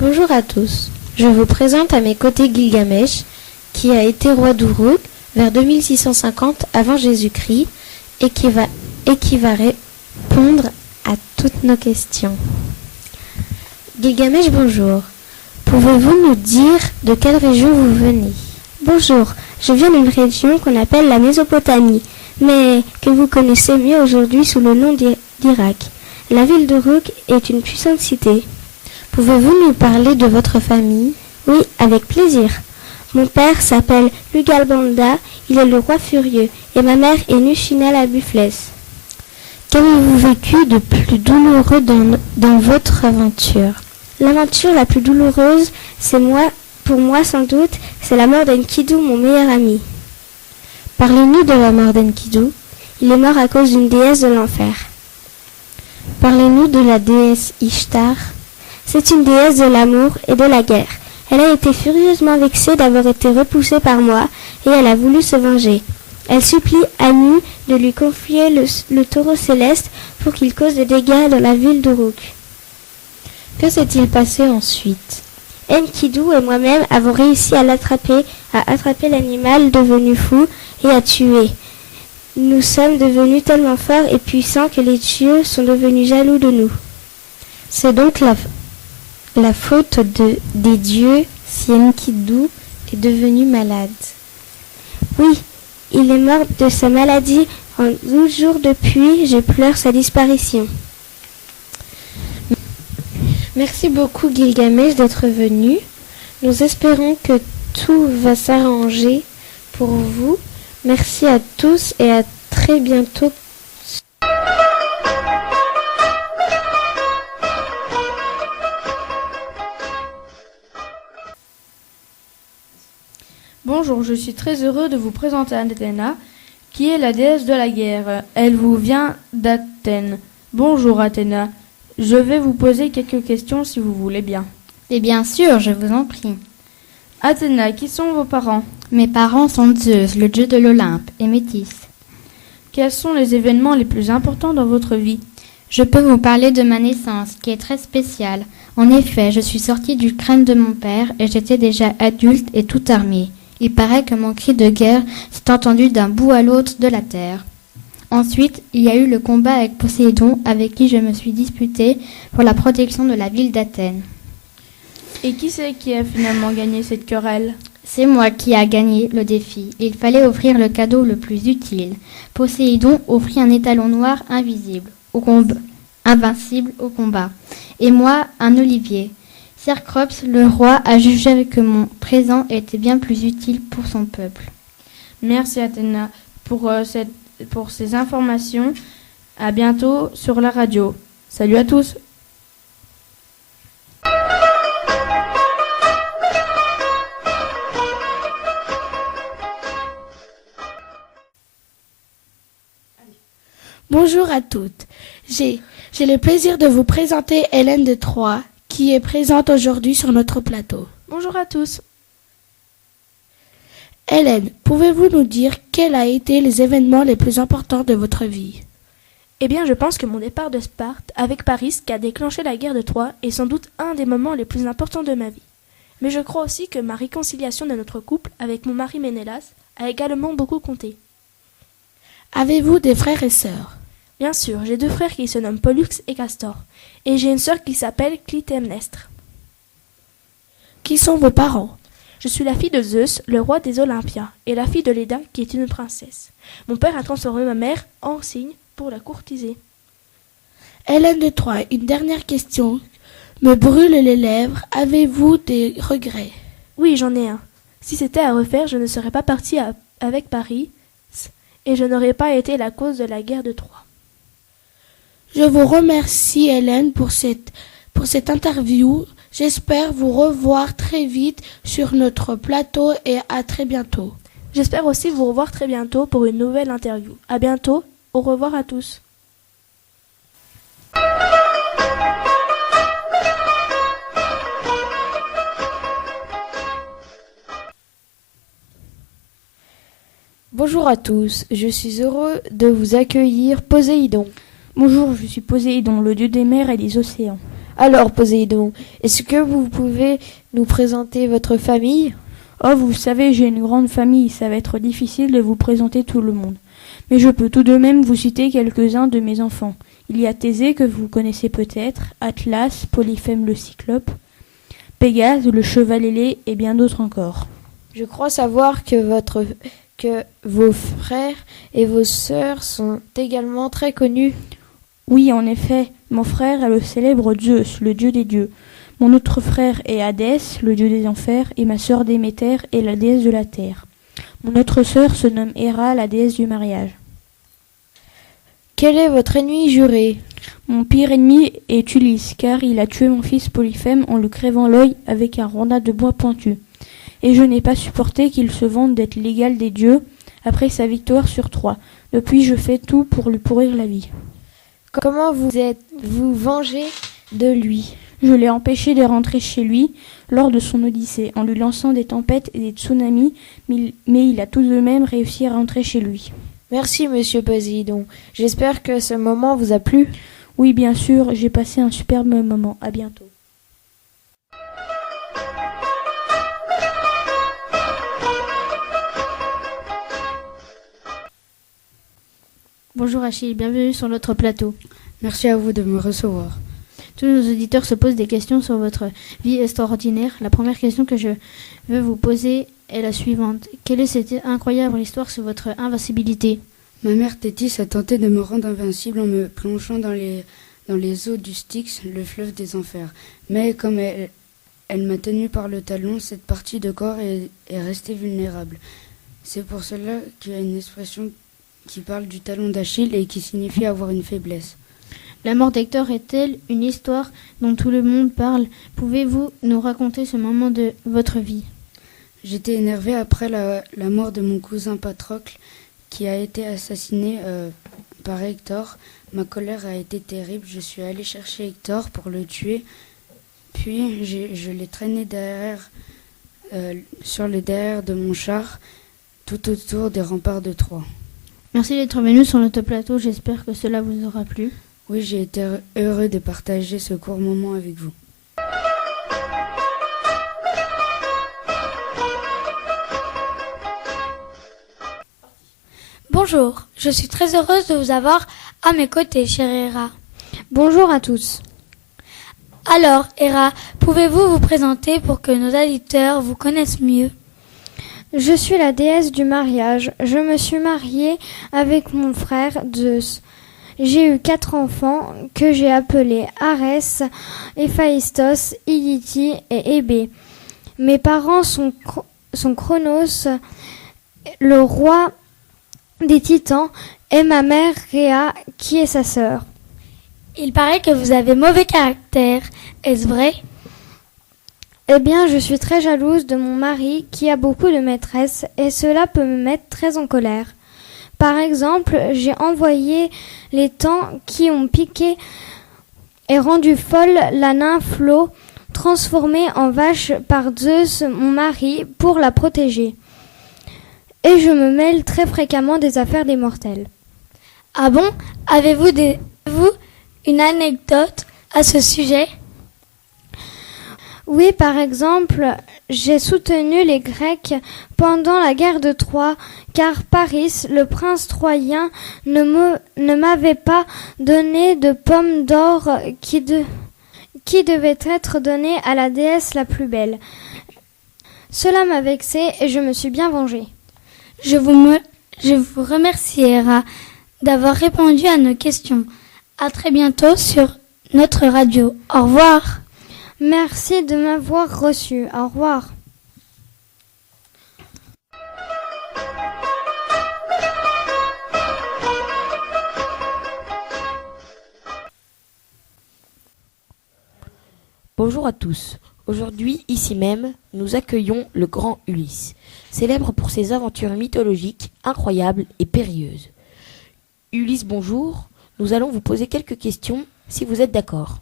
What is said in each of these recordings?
Bonjour à tous. Je vous présente à mes côtés Gilgamesh, qui a été roi d'Uruk vers 2650 avant Jésus-Christ et qui va répondre à toutes nos questions. Gilgamesh, bonjour. Pouvez-vous nous dire de quelle région vous venez? Bonjour, je viens d'une région qu'on appelle la Mésopotamie, mais que vous connaissez mieux aujourd'hui sous le nom d'Irak. La ville d'Uruk est une puissante cité. Pouvez-vous nous parler de votre famille? Oui, avec plaisir. Mon père s'appelle Lugalbanda, il est le roi furieux, et ma mère est Nushina la Bufless. Qu'avez-vous vécu de plus douloureux dans votre aventure? L'aventure la plus douloureuse, pour moi sans doute, c'est la mort d'Enkidu, mon meilleur ami. Parlez-nous de la mort d'Enkidu. Il est mort à cause d'une déesse de l'enfer. Parlez-nous de la déesse Ishtar. C'est une déesse de l'amour et de la guerre. Elle a été furieusement vexée d'avoir été repoussée par moi et elle a voulu se venger. Elle supplie Anu de lui confier le taureau céleste pour qu'il cause des dégâts dans la ville d'Uruk. Que s'est-il passé ensuite? Enkidu et moi-même avons réussi à attraper l'animal devenu fou et à tuer. Nous sommes devenus tellement forts et puissants que les dieux sont devenus jaloux de nous. C'est donc la faute des dieux si Enkidu est devenu malade. Oui, il est mort de sa maladie en 12 jours depuis, je pleure sa disparition. Merci beaucoup Gilgamesh d'être venu. Nous espérons que tout va s'arranger pour vous. Merci à tous et à très bientôt. Bonjour, je suis très heureux de vous présenter Athéna, qui est la déesse de la guerre. Elle vous vient d'Athènes. Bonjour Athéna, je vais vous poser quelques questions si vous voulez bien. Et bien sûr, je vous en prie. Athéna, qui sont vos parents? Mes parents sont Zeus, le dieu de l'Olympe, et Métis. Quels sont les événements les plus importants dans votre vie? Je peux vous parler de ma naissance, qui est très spéciale. En effet, je suis sortie du crâne de mon père et j'étais déjà adulte et tout armée. Il paraît que mon cri de guerre s'est entendu d'un bout à l'autre de la terre. Ensuite, il y a eu le combat avec Poséidon, avec qui je me suis disputée pour la protection de la ville d'Athènes. Et qui c'est qui a finalement gagné cette querelle? C'est moi qui a gagné le défi. Il fallait offrir le cadeau le plus utile. Poséidon offrit un étalon noir invincible au combat. Et moi, un olivier. Cercops, le roi, a jugé que mon présent était bien plus utile pour son peuple. Merci Athéna pour ces informations. À bientôt sur la radio. Salut à tous. Bonjour à toutes. J'ai le plaisir de vous présenter Hélène de Troyes, qui est présente aujourd'hui sur notre plateau. Bonjour à tous. Hélène, pouvez-vous nous dire quels ont été les événements les plus importants de votre vie? Eh bien, je pense que mon départ de Sparte avec Paris, qui a déclenché la guerre de Troie, est sans doute un des moments les plus importants de ma vie. Mais je crois aussi que ma réconciliation de notre couple avec mon mari Ménélas a également beaucoup compté. Avez-vous des frères et sœurs? Bien sûr, j'ai 2 frères qui se nomment Pollux et Castor, et j'ai une sœur qui s'appelle Clytemnestre. Qui sont vos parents? Je suis la fille de Zeus, le roi des Olympiens, et la fille de Léda, qui est une princesse. Mon père a transformé ma mère en cygne pour la courtiser. Hélène de Troyes, une dernière question me brûle les lèvres. Avez-vous des regrets? Oui, j'en ai un. Si c'était à refaire, je ne serais pas partie avec Paris, et je n'aurais pas été la cause de la guerre de Troie. Je vous remercie Hélène pour cette interview. J'espère vous revoir très vite sur notre plateau et à très bientôt. J'espère aussi vous revoir très bientôt pour une nouvelle interview. À bientôt, au revoir à tous. Bonjour à tous, je suis heureux de vous accueillir Poséidon. Bonjour, je suis Poséidon, le dieu des mers et des océans. Alors, Poséidon, est-ce que vous pouvez nous présenter votre famille? Oh, vous savez, j'ai une grande famille, ça va être difficile de vous présenter tout le monde. Mais je peux tout de même vous citer quelques-uns de mes enfants. Il y a Thésée, que vous connaissez peut-être, Atlas, Polyphème le cyclope, Pégase, le cheval ailé et bien d'autres encore. Je crois savoir que vos frères et vos sœurs sont également très connus. Oui, en effet, mon frère est le célèbre Zeus, le dieu des dieux. Mon autre frère est Hadès, le dieu des enfers, et ma sœur Déméter est la déesse de la terre. Mon autre sœur se nomme Héra, la déesse du mariage. Quel est votre ennemi juré? Mon pire ennemi est Ulysse, car il a tué mon fils Polyphème en lui crevant l'œil avec un rondin de bois pointu. Et je n'ai pas supporté qu'il se vante d'être l'égal des dieux après sa victoire sur Troie. Depuis, je fais tout pour lui pourrir la vie. Comment vous êtes-vous vengé de lui? Je l'ai empêché de rentrer chez lui lors de son odyssée, en lui lançant des tempêtes et des tsunamis, mais il a tout de même réussi à rentrer chez lui. Merci, monsieur Poséidon. J'espère que ce moment vous a plu. Oui, bien sûr, j'ai passé un superbe moment. À bientôt. Bonjour Achille, bienvenue sur notre plateau. Merci à vous de me recevoir. Tous nos auditeurs se posent des questions sur votre vie extraordinaire. La première question que je veux vous poser est la suivante. Quelle est cette incroyable histoire sur votre invincibilité? Ma mère Tétis a tenté de me rendre invincible en me plongeant dans les eaux du Styx, le fleuve des enfers. Mais comme elle m'a tenu par le talon, cette partie de corps est restée vulnérable. C'est pour cela qu'il y a une expression qui parle du talon d'Achille et qui signifie avoir une faiblesse. La mort d'Hector est-elle une histoire dont tout le monde parle? Pouvez-vous nous raconter ce moment de votre vie? J'étais énervé après la mort de mon cousin Patrocle qui a été assassiné par Hector. Ma colère a été terrible. Je suis allé chercher Hector pour le tuer. Puis je l'ai traîné sur le derrière de mon char tout autour des remparts de Troie. Merci d'être venu sur notre plateau. J'espère que cela vous aura plu. Oui, j'ai été heureux de partager ce court moment avec vous. Bonjour, je suis très heureuse de vous avoir à mes côtés, chère Héra. Bonjour à tous. Alors, Héra, pouvez-vous vous présenter pour que nos auditeurs vous connaissent mieux? Je suis la déesse du mariage. Je me suis mariée avec mon frère Zeus. J'ai eu 4 enfants que j'ai appelés Arès, Héphaïstos, Ilythi et Hébé. Mes parents sont Chronos, le roi des Titans, et ma mère Rhea, qui est sa sœur. Il paraît que vous avez mauvais caractère. Est-ce vrai? Eh bien, je suis très jalouse de mon mari qui a beaucoup de maîtresses et cela peut me mettre très en colère. Par exemple, j'ai envoyé les temps qui ont piqué et rendu folle la nymphe Lo, transformée en vache par Zeus, mon mari, pour la protéger. Et je me mêle très fréquemment des affaires des mortels. Ah bon? Avez-vous une anecdote à ce sujet? Oui, par exemple, j'ai soutenu les Grecs pendant la guerre de Troie, car Paris, le prince troyen, ne m'avait pas donné de pommes d'or qui devaient être données à la déesse la plus belle. Cela m'a vexée et je me suis bien vengée. Je vous remercie, Héra, d'avoir répondu à nos questions. À très bientôt sur notre radio. Au revoir. Merci de m'avoir reçu. Au revoir. Bonjour à tous. Aujourd'hui, ici même, nous accueillons le grand Ulysse, célèbre pour ses aventures mythologiques incroyables et périlleuses. Ulysse, bonjour. Nous allons vous poser quelques questions, si vous êtes d'accord.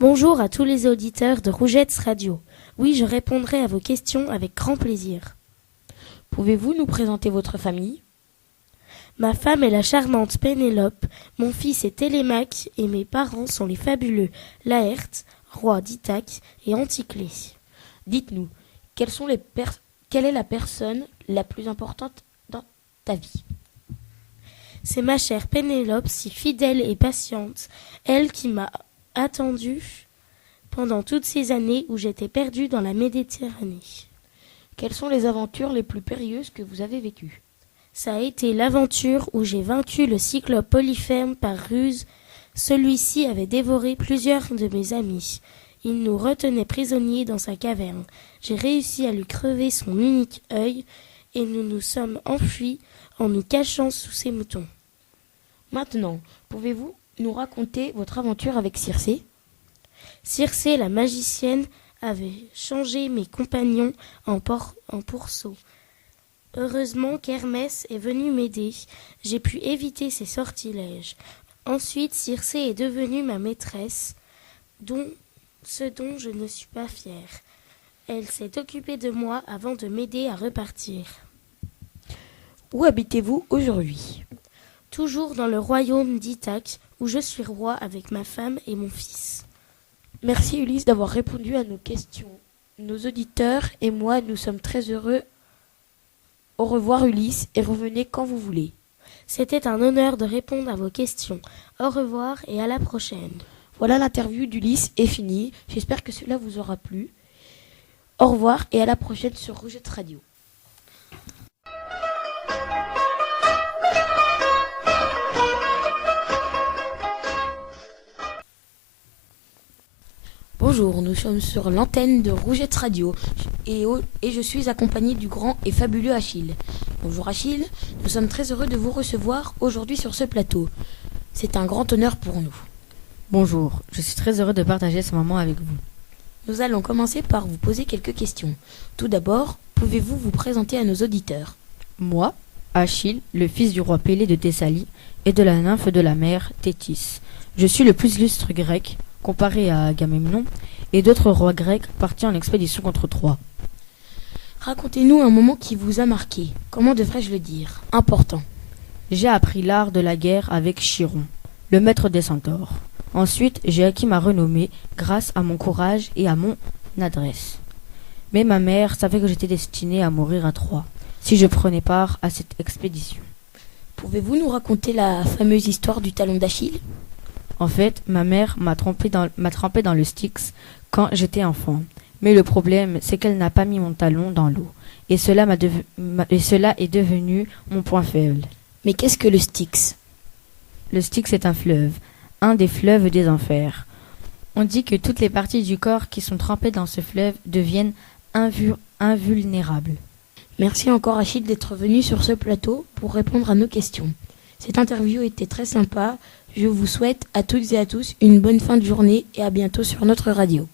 Bonjour à tous les auditeurs de Rougettes Radio. Oui, je répondrai à vos questions avec grand plaisir. Pouvez-vous nous présenter votre famille? Ma femme est la charmante Pénélope, mon fils est Télémaque et mes parents sont les fabuleux Laërte, roi d'Ithaque et Anticlée. Dites-nous, quelle est la personne la plus importante dans ta vie? C'est ma chère Pénélope, si fidèle et patiente, elle qui m'a attendue pendant toutes ces années où j'étais perdue dans la Méditerranée. Quelles sont les aventures les plus périlleuses que vous avez vécues? Ça a été l'aventure où j'ai vaincu le cyclope Polyphème par ruse. Celui-ci avait dévoré plusieurs de mes amis. Il nous retenait prisonniers dans sa caverne. J'ai réussi à lui crever son unique œil et nous nous sommes enfuis en nous cachant sous ses moutons. Maintenant, pouvez-vous nous raconter votre aventure avec Circé? Circé, la magicienne, avait changé mes compagnons en pourceaux. Heureusement qu'Hermès est venu m'aider. J'ai pu éviter ses sortilèges. Ensuite, Circé est devenue ma maîtresse, ce dont je ne suis pas fière. Elle s'est occupée de moi avant de m'aider à repartir. Où habitez-vous aujourd'hui? Toujours dans le royaume d'Ithaque, où je suis roi avec ma femme et mon fils. Merci Ulysse d'avoir répondu à nos questions. Nos auditeurs et moi, nous sommes très heureux. Au revoir Ulysse et revenez quand vous voulez. C'était un honneur de répondre à vos questions. Au revoir et à la prochaine. Voilà, l'interview d'Ulysse est finie. J'espère que cela vous aura plu. Au revoir et à la prochaine sur Rougette Radio. Bonjour, nous sommes sur l'antenne de Rougette Radio et je suis accompagné du grand et fabuleux Achille. Bonjour Achille, nous sommes très heureux de vous recevoir aujourd'hui sur ce plateau. C'est un grand honneur pour nous. Bonjour, je suis très heureux de partager ce moment avec vous. Nous allons commencer par vous poser quelques questions. Tout d'abord, pouvez-vous vous présenter à nos auditeurs? Moi, Achille, le fils du roi Pélée de Thessalie et de la nymphe de la mer, Thétis. Je suis le plus illustre grec, comparé à Agamemnon et d'autres rois grecs partis en expédition contre Troie. Racontez-nous un moment qui vous a marqué. Comment devrais-je le dire? Important. J'ai appris l'art de la guerre avec Chiron, le maître des centaures. Ensuite, j'ai acquis ma renommée grâce à mon courage et à mon adresse. Mais ma mère savait que j'étais destiné à mourir à Troie, si je prenais part à cette expédition. Pouvez-vous nous raconter la fameuse histoire du talon d'Achille? En fait, ma mère m'a trempé dans le Styx quand j'étais enfant. Mais le problème, c'est qu'elle n'a pas mis mon talon dans l'eau. Et cela est devenu mon point faible. Mais qu'est-ce que le Styx? Le Styx est un fleuve, un des fleuves des enfers. On dit que toutes les parties du corps qui sont trempées dans ce fleuve deviennent invulnérables. Merci encore Achille d'être venu sur ce plateau pour répondre à nos questions. Cette interview était très sympa. Je vous souhaite à toutes et à tous une bonne fin de journée et à bientôt sur notre radio.